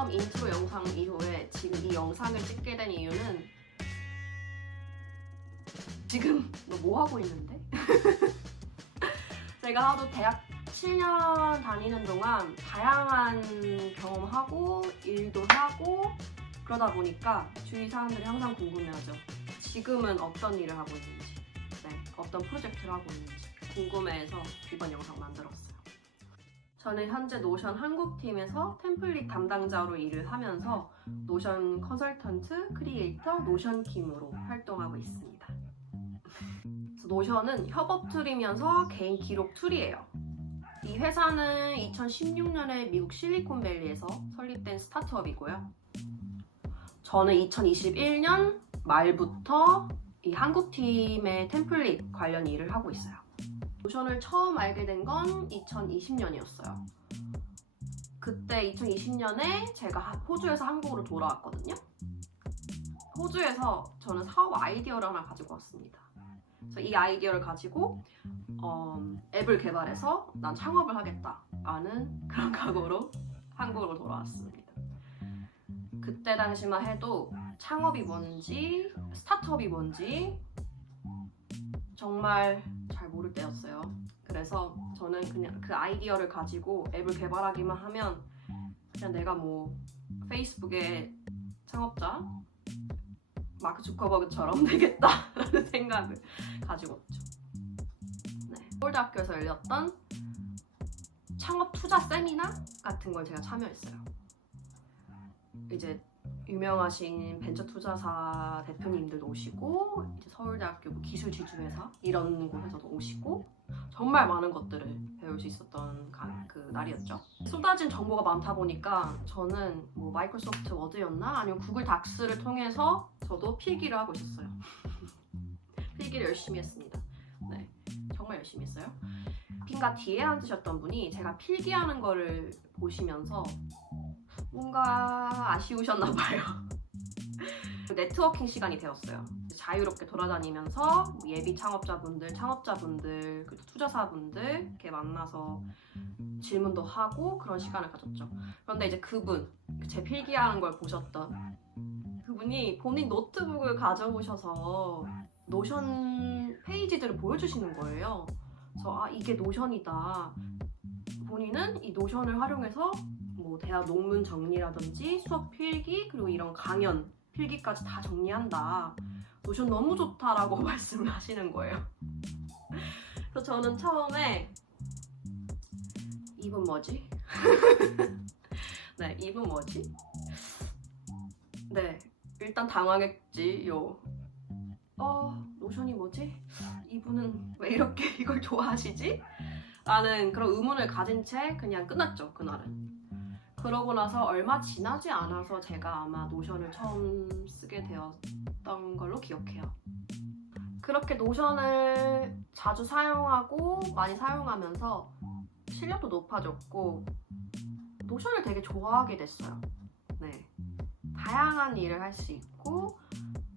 처음 인트로 영상 이후에 지금 이 영상을 찍게 된 이유는 지금 너 뭐 하고 있는데? 제가 하도 대학 7년 다니는 동안 다양한 경험하고 일도 하고 그러다 보니까 주위 사람들이 항상 궁금해하죠. 지금은 어떤 일을 하고 있는지, 어떤 프로젝트를 하고 있는지 궁금해해서 이번 영상 만들었어요. 저는 현재 노션 한국팀에서 템플릿 담당자로 일을 하면서 노션 컨설턴트, 크리에이터, 노션킴으로 활동하고 있습니다. 노션은 협업 툴이면서 개인 기록 툴이에요. 이 회사는 2016년에 미국 실리콘밸리에서 설립된 스타트업이고요. 저는 2021년 말부터 이 한국팀의 템플릿 관련 일을 하고 있어요. 노션을 처음 알게 된 건 2020년이었어요. 그때 2020년에 제가 호주에서 한국으로 돌아왔거든요. 호주에서 저는 사업 아이디어를 하나 가지고 왔습니다. 그래서 이 아이디어를 가지고 앱을 개발해서 난 창업을 하겠다라는 그런 각오로 한국으로 돌아왔습니다. 그때 당시만 해도 창업이 뭔지, 스타트업이 뭔지 정말 잘 모를 때였어요. 그래서 저는 그냥 그 아이디어를 가지고 앱을 개발하기만 하면 그냥 내가 뭐 페이스북의 창업자 마크 주커버그처럼 되겠다라는 생각을 가지고 왔죠. 서울대학교에서 열렸던 창업 투자 세미나 같은 걸 제가 참여했어요. 이제 유명하신 벤처 투자사 대표님들도 오시고, 이제 서울대학교 기술 지주회사 이런 곳에서도 오시고, 정말 많은 것들을 배울 수 있었던 그 날이었죠. 쏟아진 정보가 많다 보니까 저는 뭐 마이크로소프트 워드였나 아니면 구글 닥스를 통해서 저도 필기를 하고 있었어요. 필기를 열심히 했습니다. 네, 정말 열심히 했어요. 핀가 뒤에 앉으셨던 분이 제가 필기하는 거를 보시면서 뭔가 아쉬우셨나 봐요. 네트워킹 시간이 되었어요. 자유롭게 돌아다니면서 예비 창업자분들, 그리고 투자사분들 이렇게 만나서 질문도 하고 그런 시간을 가졌죠. 그런데 이제 그분, 제 필기하는 걸 보셨던 그분이 본인 노트북을 가져오셔서 노션 페이지들을 보여주시는 거예요. 그래서 이게 노션이다. 본인은 이 노션을 활용해서 뭐 대학 논문 정리라든지 수업 필기 그리고 이런 강연 필기까지 다 정리한다. 노션 너무 좋다라고 말씀을 하시는 거예요. 그래서 저는 처음에 이분 뭐지? 네, 이분 뭐지? 네, 일단 당황했지요. 노션이 뭐지? 이분은 왜 이렇게 이걸 좋아하시지? 라는 그런 의문을 가진 채 그냥 끝났죠, 그날은. 그러고 나서 얼마 지나지 않아서 제가 아마 노션을 처음 쓰게 되었던 걸로 기억해요. 그렇게 노션을 자주 사용하고 많이 사용하면서 실력도 높아졌고 노션을 되게 좋아하게 됐어요. 네, 다양한 일을 할 수 있고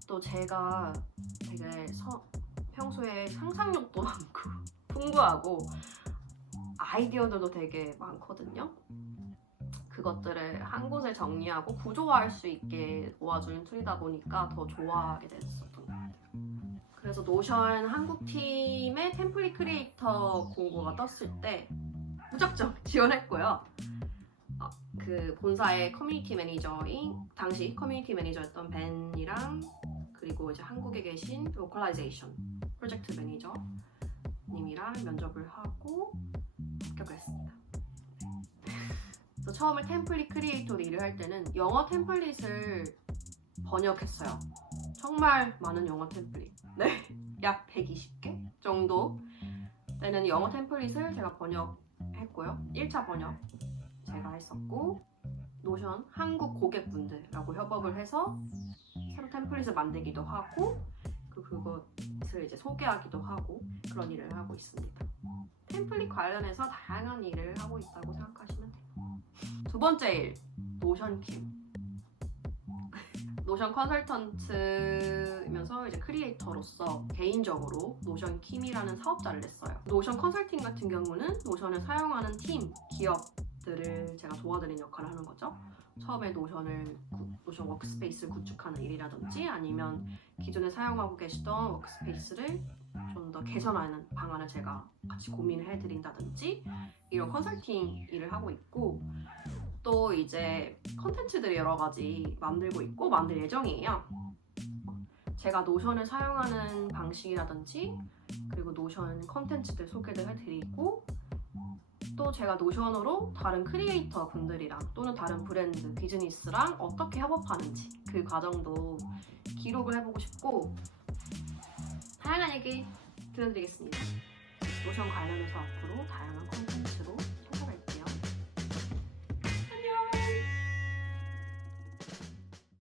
또 제가 되게 평소에 상상력도 많고 풍부하고 아이디어들도 되게 많거든요. 그것들을 한 곳에 정리하고 구조화할 수 있게 도와주는 툴이다 보니까 더 좋아하게 됐었던 것 같아요. 그래서 노션 한국팀의 템플릿 크리에이터 공고가 떴을 때 무작정 지원했고요. 그 본사의 커뮤니티 매니저인 당시 커뮤니티 매니저였던 벤이랑 그리고 이제 한국에 계신 로컬라이제이션 프로젝트 매니저 님이랑 면접을 하고 합격을 했습니다. 처음에 템플릿 크리에이터로 일을 할 때는 영어 템플릿을 번역했어요. 정말 많은 영어 템플릿, 네, 약 120개 정도 되는 영어 템플릿을 제가 번역했고요. 1차 번역 제가 했었고 노션 한국 고객분들하고 협업을 해서 새로 템플릿을 만들기도 하고 그것을 이제 소개하기도 하고 그런 일을 하고 있습니다. 템플릿 관련해서 다양한 일을 하고 있다고 생각하시면 돼요. 두 번째 일, 노션킴. 노션 컨설턴트면서 이제 크리에이터로서 개인적으로 노션킴이라는 사업자를 냈어요. 노션 컨설팅 같은 경우는 노션을 사용하는 팀, 기업들을 일을 제가 도와드리는 역할을 하는 거죠. 처음에 노션 워크스페이스를 구축하는 일이라든지 아니면 기존에 사용하고 계시던 워크스페이스를 좀 더 개선하는 방안을 제가 같이 고민을 해드린다든지 이런 컨설팅 일을 하고 있고, 또 이제 컨텐츠들이 여러 가지 만들고 있고 만들 예정이에요. 제가 노션을 사용하는 방식이라든지 그리고 노션 컨텐츠들 소개를 해드리고, 또 제가 노션으로 다른 크리에이터 분들이랑 또는 다른 브랜드, 비즈니스랑 어떻게 협업하는지 그 과정도 기록을 해보고 싶고, 다양한 얘기 들려드리겠습니다. 노션 관련해서 앞으로 다양한 컨텐츠